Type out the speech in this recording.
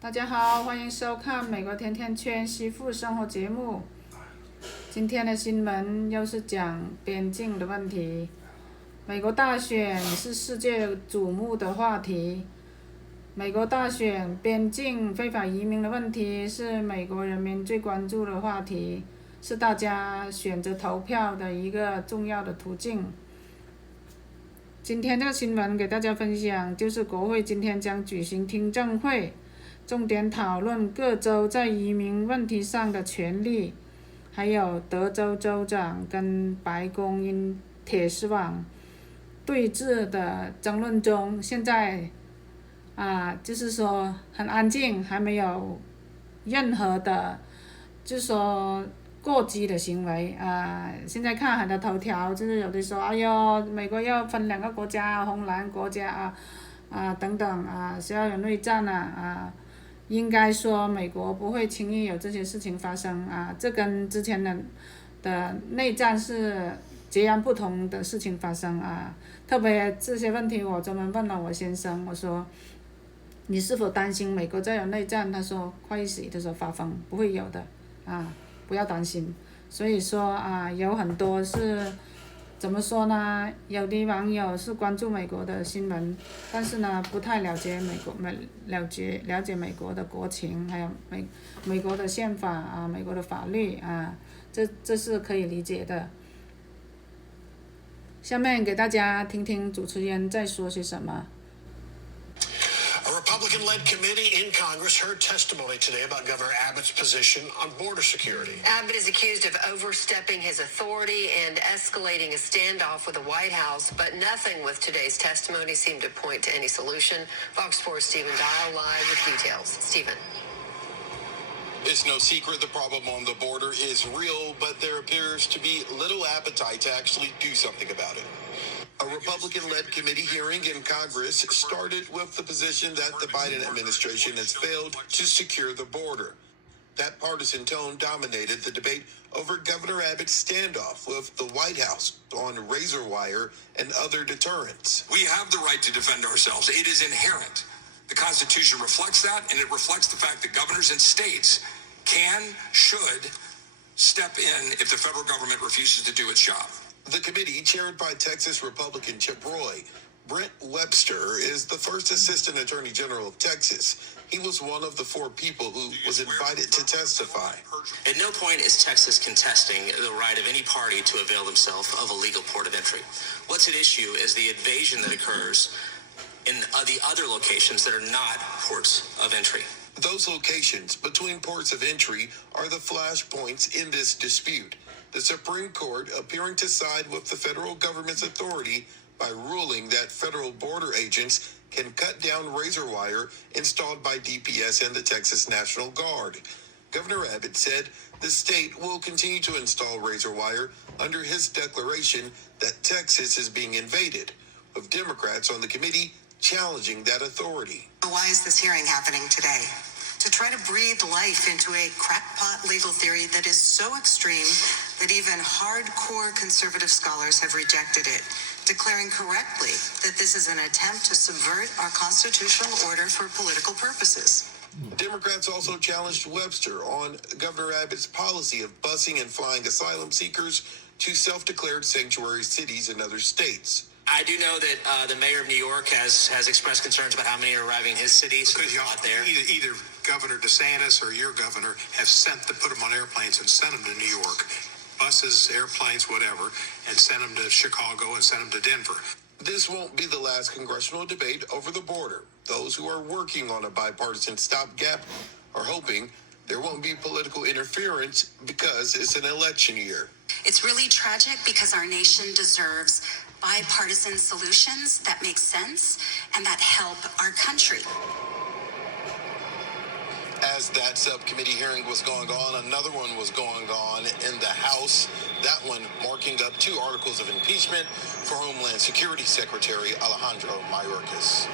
大家好，欢迎收看美国甜甜圈媳妇生活节目。今天的新闻又是讲边境的问题。美国大选是世界瞩目的话题。美国大选边境非法移民的问题是美国人民最关注的话题，是大家选择投票的一个重要的途径。今天这个新闻给大家分享，就是国会今天将举行听证会，重点讨论各州在移民问题上的权利，还有德州州长跟白宫因铁丝网对峙的争论中，现在就是说很安静，还没有任何的就是说过激的行为现在看很多头条，就是有的说哎呦美国要分两个国家，红蓝国家等等需要有内战应该说美国不会轻易有这些事情发生这跟之前的内战是截然不同的事情发生特别这些问题我专门问了我先生，我说你是否担心美国再有内战？他说快死，他说发疯，不会有的不要担心。所以说有很多是怎么说呢？有的网友是关注美国的新闻，但是呢不太了解了解美国的国情，还有美国的宪法美国的法律这是可以理解的。下面给大家听听主持人在说些什么。A Republican-led committee in Congress heard testimony today about Governor Abbott's position on border security. Abbott is accused of overstepping his authority and escalating a standoff with the White House, but nothing with today's testimony seemed to point to any solution. Fox 4's Stephen Dial live with details. Stephen. It's no secret the problem on the border is real, but there appears to be little appetite to actually do something about it. A Republican-led committee hearing in Congress started with the position that the Biden administration has failed to secure the border. That partisan tone dominated the debate over Governor Abbott's standoff with the White House on razor wire and other deterrents. We have the right to defend ourselves. It is inherent. The Constitution reflects that, and it reflects the fact that governors and states should step in if the federal government refuses to do its job. The committee, chaired by Texas Republican Chip Roy, Brent Webster is the first Assistant Attorney General of Texas. He was one of the 4 people who was invited to testify. At no point is Texas contesting the right of any party to avail themselves of a legal port of entry. What's at issue is the invasion that occurs in the other locations that are not ports of entry. Those locations between ports of entry are the flashpoints in this dispute. The Supreme Court appearing to side with the federal government's authority by ruling that federal border agents can cut down razor wire installed by DPS and the Texas National Guard. Governor Abbott said the state will continue to install razor wire under his declaration that Texas is being invaded, with Democrats on the committee challenging that authority. Why is this hearing happening today? To try to breathe life into a crackpot legal theory that is so extreme that even hardcore conservative scholars have rejected it, declaring correctly that this is an attempt to subvert our constitutional order for political purposes. Democrats also challenged Webster on Governor Abbott's policy of busing and flying asylum seekers to self-declared sanctuary cities in other states. I do know that the mayor of New York has expressed concerns about how many are arriving in his city. So Because either Governor DeSantis or your governor have put them on airplanes and sent them to New York. Buses, airplanes, whatever, and sent them to Chicago and sent them to Denver. This won't be the last congressional debate over the border. Those who are working on a bipartisan stopgap are hoping there won't be political interference because it's an election year. It's really tragic because our nation deserves bipartisan solutions that make sense and that help our country. As that subcommittee hearing was going on, another one was going on in the House, that one marking up 2 articles of impeachment for Homeland Security Secretary Alejandro Mayorkas.